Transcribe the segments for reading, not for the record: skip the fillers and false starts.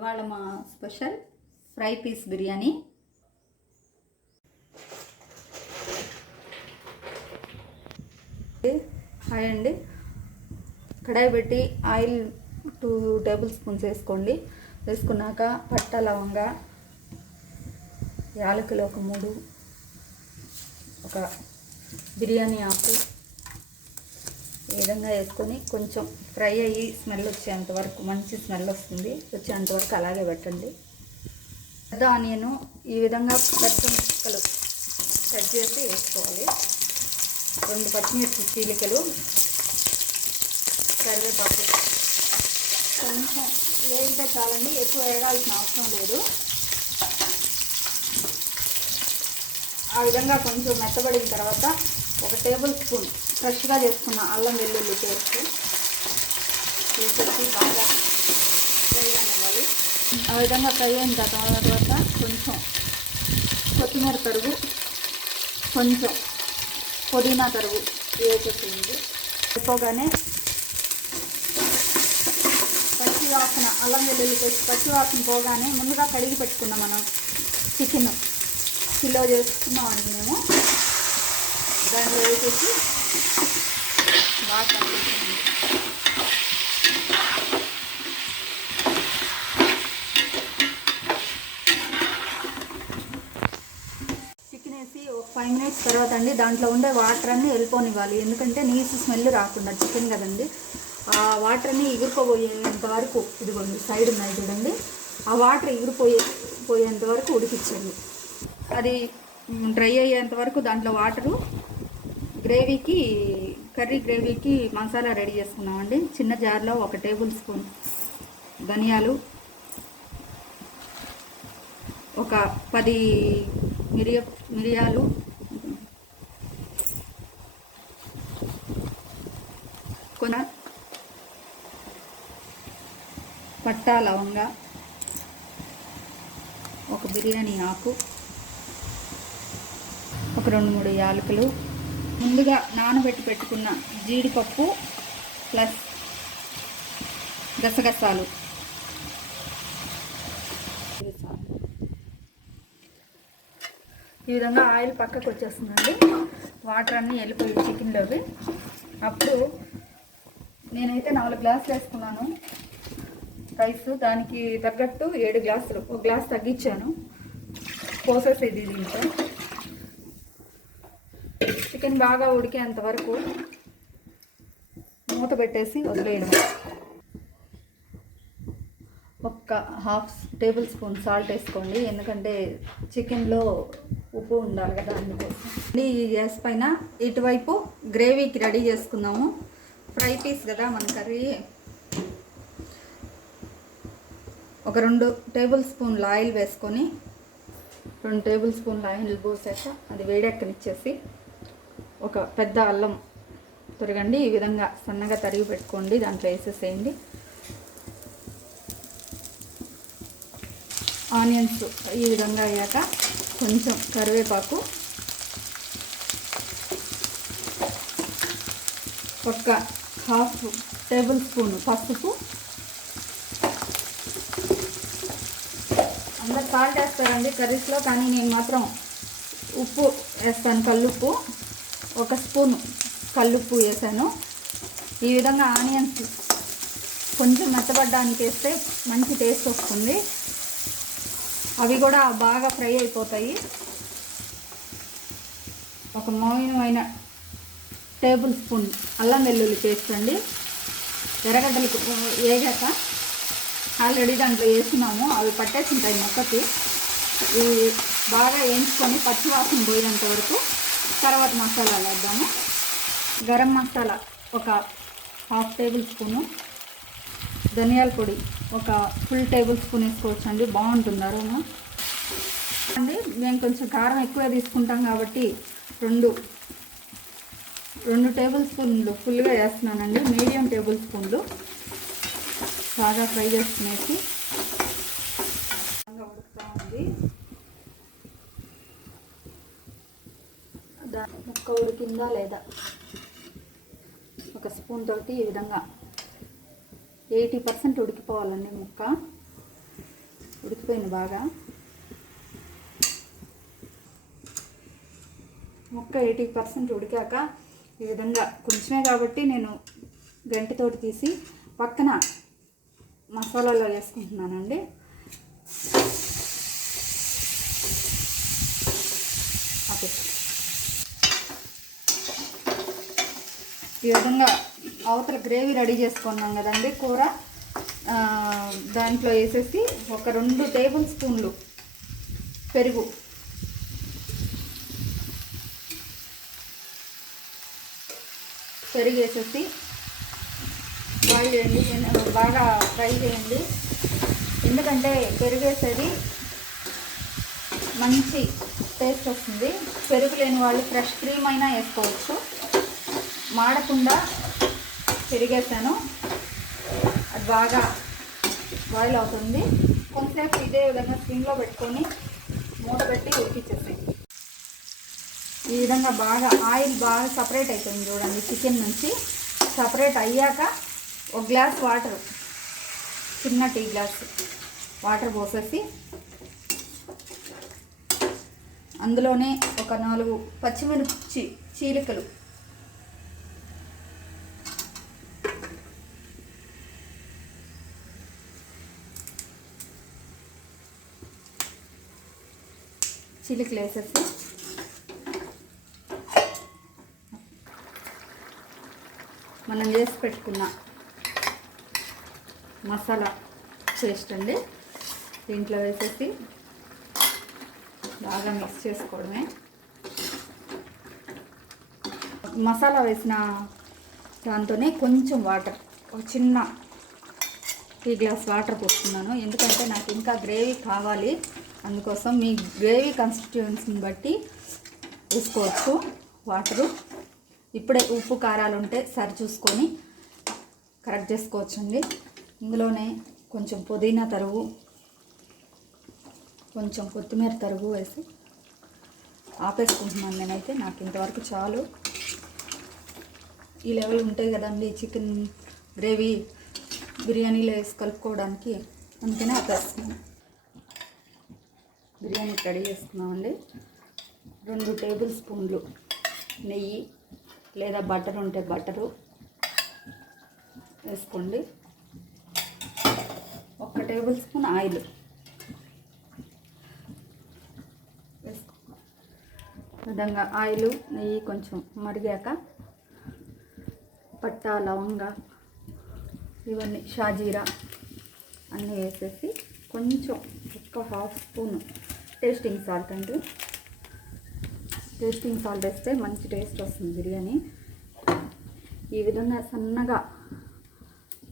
ఇవాళ మా special fry piece biryani. Hi అండి. కడాయి పెట్టి ఆయిల్ 2 టేబుల్ స్పూన్స్ వేసుకోండి. వేసుకున్నాక పట్ట, లవంగా, యాలకులు ఒక 3, ఒక బిర్యానీ ఆకు ఈ విధంగా వేసుకొని కొంచెం ఫ్రై అయ్యి స్మెల్ వచ్చేంత వరకు, మంచి స్మెల్ వస్తుంది, వచ్చేంత వరకు అలాగే పెట్టండి. పెద్ద ఆనియను ఈ విధంగా పెద్ద ముక్కలు కట్ చేసి వేసుకోవాలి. 2 పచ్చిమిర్చి చీలికలు, కరివేపాకు కొంచెం వేగితే చాలండి, ఎక్కువ వేగాల్సిన అవసరం లేదు. ఆ విధంగా కొంచెం మెత్తబడిన తర్వాత 1 టేబుల్ స్పూన్ ఫ్రెష్గా చేసుకున్న అల్లం వెల్లుల్లి పేస్ట్ వేసేసి బాగా ఫ్రై అవ్వాలి. ఆ విధంగా ఫ్రై అయిన తర్వాత కొంచెం కొత్తిమీర తరుగు, కొంచెం పుదీనా తరుగు వేసేసింది. అయిపోగానే పచ్చి వాసన, అల్లం వెల్లుల్లి పేస్ట్ పచ్చి వాసన పోగానే ముందుగా కడిగి పెట్టుకున్నాం మనం చికెన్ కిలో చేసుకున్నామండి మేము. దాంట్లో వేసేసి బాగా కలిపేసామండి. చికెన్ వేసి ఒక 5 మినిట్స్ తర్వాత అండి దాంట్లో ఉండే వాటర్ అన్నీ వెళ్ళిపోనివ్వాలి. ఎందుకంటే నీసు స్మెల్ రాకుండా, చికెన్ కదండి. ఆ వాటర్ అన్నీ ఎగురుకోబోయేంత వరకు, ఇదిగోండి సైడ్ ఉన్నాయి చూడండి, ఆ వాటర్ ఎగిరిపోయేంత వరకు ఉడికించండి. అది డ్రై అయ్యేంత వరకు దాంట్లో వాటరు, కర్రీ గ్రేవీకి మసాలా రెడీ చేసుకున్నామండి. చిన్న జార్లో 1 టేబుల్ స్పూన్ ధనియాలు, ఒక 10 మిరియాలు, కొన పట్టా, లవంగా, ఒక బిర్యానీ ఆకు, ఒక 2-3 యాలకులు, ముందుగా నానబెట్టి పెట్టుకున్న జీడిపప్పు ప్లస్ గసగసాలు. ఈ విధంగా ఆయిల్ పక్కకు వచ్చేస్తుందండి. వాటర్ అన్నీ వెళ్ళిపోయి చికెన్లోవి. అప్పుడు నేనైతే 4 గ్లాసులు వేసుకున్నాను రైస్. దానికి తగ్గట్టు 7 గ్లాసులు, 1 గ్లాస్ తగ్గించాను. పోసేసేది దీంట్లో. చికెన్ బాగా ఉడికేంత వరకు మూత పెట్టేసి వదిలేయడం. 1/2 టేబుల్ స్పూన్ సాల్ట్ వేసుకోండి, ఎందుకంటే చికెన్లో ఉప్పు ఉండాలి కదా, అందుకోసం. ఈ గ్యాస్ పైన ఇటువైపు గ్రేవీకి రెడీ చేసుకుందాము. ఫ్రై పీస్ కదా మన కర్రీ. ఒక 2 టేబుల్ స్పూన్ల ఆయిల్ వేసుకొని, 2 టేబుల్ స్పూన్ల ఆయిల్ పోసాక అది వేడెక్కనిచ్చేసి ఒక పెద్ద అల్లం తురగండి, ఈ విధంగా సన్నగా తరిగి పెట్టుకోండి, దాంట్లో వేసేసేయండి. ఆనియన్స్ ఈ విధంగా అయ్యాక కొంచెం కరివేపాకు, 1/2 టేబుల్ స్పూన్ పసుపు. అందరు సాల్ట్ వేస్తారండి కర్రీస్లో, కానీ నేను మాత్రం ఉప్పు వేస్తాను, కల్లుప్పు. 1 స్పూన్ కల్లుప్పు వేసాను. ఈ విధంగా ఆనియన్స్ కొంచెం మెత్తబడ్డానికి వేస్తే మంచి టేస్ట్ వస్తుంది. అవి కూడా బాగా ఫ్రై అయిపోతాయి. ఒక మౌనమైన టేబుల్ స్పూన్ అల్లం వెల్లుల్లి పేస్ట్ అండి. ఎర్రగడ్డలకు వేగాక ఆల్రెడీ దాంట్లో వేసినాము, అవి పట్టేసింటాయి మొక్కకి. ఇవి బాగా వేయించుకొని పచ్చివాసన పోయేంత వరకు తర్వాత మసాలాలు వేద్దాము. గరం మసాలా ఒక 1/2 టేబుల్ స్పూను, ధనియాల పొడి ఒక ఫుల్ టేబుల్ స్పూన్ వేసుకోవచ్చండి, బాగుంటుంది అరోమా అండి. మేము కొంచెం కారం ఎక్కువ తీసుకుంటాం కాబట్టి 2 టేబుల్ స్పూన్లు ఫుల్గా వేస్తున్నానండి. మీడియం టేబుల్ స్పూన్లు బాగా ఫ్రై చేసుకునేసి ఉడుకుతూ ఉంది. ముక్క ఉడికిందా లేదా ఒక స్పూన్ తోటి ఈ విధంగా 80% ఉడికిపోవాలండి ముక్క. ఉడికిపోయింది బాగా. ముక్క 80% ఉడికాక ఈ విధంగా కొంచెమే కాబట్టి నేను గంటతోటి తీసి పక్కన మసాలాలో వేసుకుంటున్నానండి. ఈ విధంగా అవతల గ్రేవీ రెడీ చేసుకున్నాం కదండి కూర, దాంట్లో వేసేసి ఒక 2 టేబుల్ స్పూన్లు పెరుగు, వేసేసి బాయిల్ చేయండి, బాగా ఫ్రై చేయండి. ఎందుకంటే పెరుగు వేసేది మంచి టేస్ట్ వస్తుంది. పెరుగు లేని వాళ్ళు ఫ్రెష్ క్రీమ్ అయినా వేసుకోవచ్చు. మాడకుండా పెరిగేసాను, అది బాగా బాయిల్ అవుతుంది. కొంతసేపు ఇదే విధంగా స్టిమ్లో పెట్టుకొని మూత పెట్టి ఉడికిచ్చేసాయి. ఈ విధంగా బాగా ఆయిల్ బాగా సపరేట్ అయిపోయింది చూడండి. చికెన్ నుంచి సపరేట్ అయ్యాక 1 గ్లాస్ వాటర్, చిన్న టీ గ్లాస్ వాటర్ పోసేసి అందులోనే ఒక 4 పచ్చిమిర్చి చీలికలు, వేసేసి మనం చేసి పెట్టుకున్న మసాలా పేస్ట్ అండి దీంట్లో వేసేసి బాగా మిక్స్ చేసుకోవడమే. మసాలా వేసిన దాంతోనే కొంచెం వాటర్, ఒక చిన్న టీ గ్లాస్ వాటర్ పోస్తున్నాను. ఎందుకంటే నాకు ఇంకా గ్రేవీ కావాలి, అందుకోసం మీ గ్రేవీ కన్సిస్టెన్సీని బట్టి వేసుకోవచ్చు వాటరు. ఇప్పుడే ఉప్పు కారాలు ఉంటే సరి చూసుకొని కరెక్ట్ చేసుకోవచ్చండి. ఇందులోనే కొంచెం పుదీనా తరుగు, కొంచెం కొత్తిమీర తరుగు వేసి ఆపేసుకుంటున్నాను నేనైతే. నాకు ఇంతవరకు చాలు. ఈ లెవెల్ ఉంటాయి కదండి చికెన్ గ్రేవీ బిర్యానీలో వేసి కలుపుకోవడానికి, అందుకనే ఆపేస్తున్నాను. బిర్యానీ రెడీ చేసుకున్నామండి. 2 టేబుల్ స్పూన్లు నెయ్యి లేదా బటర్ ఉంటే బటరు వేసుకోండి. 1 టేబుల్ స్పూన్ ఆయిల్ వేసుకో. విధంగా ఆయిల్ నెయ్యి కొంచెం మరిగాక పట్టా లవంగ ఇవన్నీ షాజీరా అన్నీ వేసేసి కొంచెం ఒక 1/2 స్పూన్ టేస్టింగ్ సాల్ట్ అండి. టేస్టింగ్ సాల్ట్ వేస్తే మంచి టేస్ట్ వస్తుంది బిర్యానీ. ఈ విధంగా సన్నగా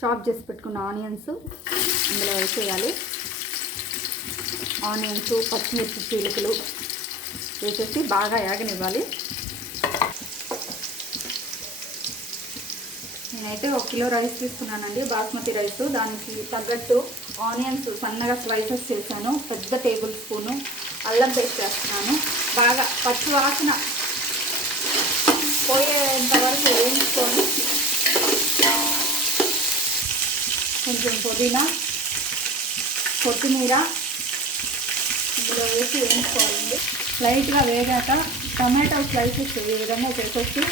చాప్ చేసి పెట్టుకున్న ఆనియన్స్ ఇందులో వేసేయాలి. ఆనియన్స్, పచ్చిమిర్చి చీలికలు వేసేసి బాగా యాగనివ్వాలి. నేనైతే 1 కిలో రైస్ తీసుకున్నానండి, బాస్మతి రైస్. దానికి తగ్గట్టు ఆనియన్స్ సన్నగా స్లైసెస్ చేశాను. పెద్ద టేబుల్ స్పూను అల్లం పేస్ట్ వేస్తున్నాను. బాగా పచ్చి వాసన పోయేంత వరకు వేయించుకొని కొంచెం పుదీనా, కొత్తిమీర ఇందులో వేసి వేయించుకోవాలండి. లైట్గా వేగాక టమాటో స్లైసెస్ ఈ విధంగా చేసేసి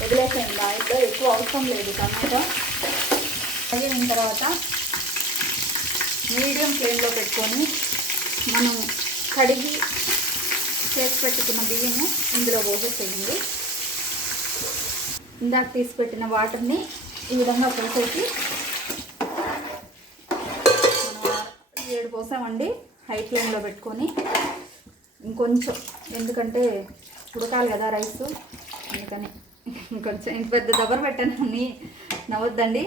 వదిలేసేయండి. ఆయిల్లో ఎక్కువ అవసరం లేదు టమాటో. వేగిన తర్వాత మీడియం ఫ్లేమ్లో పెట్టుకొని మనం కడిగి చేసి పెట్టుకున్న బియ్యము ఇందులో పోసేసేయండి. ఇందాక తీసి పెట్టిన వాటర్ని ఈ విధంగా పోసేసి మనం 7 పోసామండి. హై ఫ్లేమ్లో పెట్టుకొని ఇంకొంచెం, ఎందుకంటే ఉడకాలి కదా రైస్, అందుకని ఇంకొంచెం ఇంత పెద్ద దబ్బర పెట్టాను అని నవ్వొద్దండి.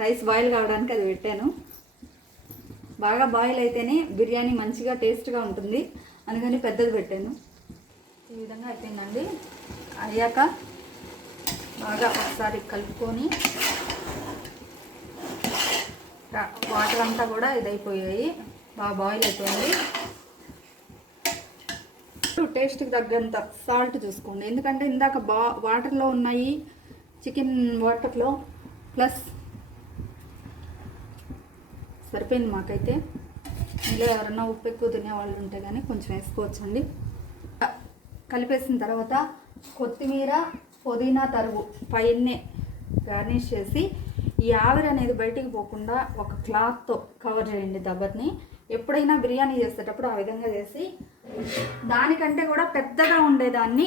రైస్ బాయిల్ కావడానికి అది పెట్టాను. బాగా బాయిల్ అయితేనే బిర్యానీ మంచిగా టేస్ట్గా ఉంటుంది, అందుకని పెద్దది పెట్టాను. ఈ విధంగా అయిపోయిందండి. అయ్యాక బాగా ఒకసారి కలుపుకొని వాటర్ అంతా కూడా ఇదైపోయాయి, బాగా బాయిల్ అయిపోయింది. టేస్ట్కి తగ్గంత సాల్ట్ చూసుకోండి, ఎందుకంటే ఇందాక వాటర్లో ఉన్నాయి, చికెన్ వాటర్లో, ప్లస్ సరిపోయింది మాకైతే. ఇలా ఎవరన్నా ఉప్పు ఎక్కువ తినే వాళ్ళు ఉంటే కానీ కొంచెం వేసుకోవచ్చండి. కలిపేసిన తర్వాత కొత్తిమీర పుదీనా తరుగు పైనే గార్నిష్ చేసి ఈ ఆవిరి అనేది బయటికి పోకుండా ఒక క్లాత్తో కవర్ చేయండి దబ్బర్ని. ఎప్పుడైనా బిర్యానీ చేసేటప్పుడు ఆ విధంగా చేసి దానికంటే కూడా పెద్దగా ఉండేదాన్ని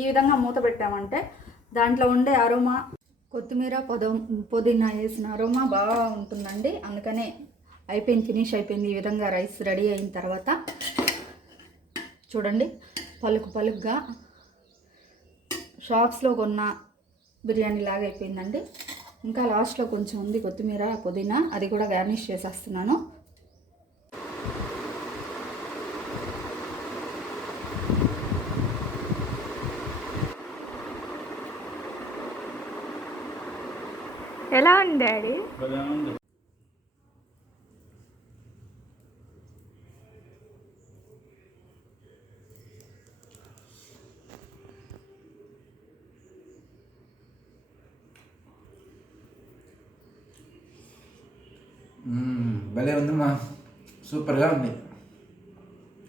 ఈ విధంగా మూత పెట్టామంటే దాంట్లో ఉండే అరోమా కొత్తిమీర పుదీనా వేసిన అరోమా బాగా ఉంటుందండి. అందుకనే అయిపోయింది, ఫినిష్ అయిపోయింది. ఈ విధంగా రైస్ రెడీ అయిన తర్వాత చూడండి పలుకు పలుకుగా షాప్స్లో కొన్న బిర్యానీ లాగా అయిపోయిందండి. ఇంకా లాస్ట్లో కొంచెం ఉంది కొత్తిమీర పుదీనా, అది కూడా గార్నిష్ చేసేస్తున్నాను. ఎలా ఉంది డాడీ? భలే ఉందమ్మా, సూపర్గా ఉంది.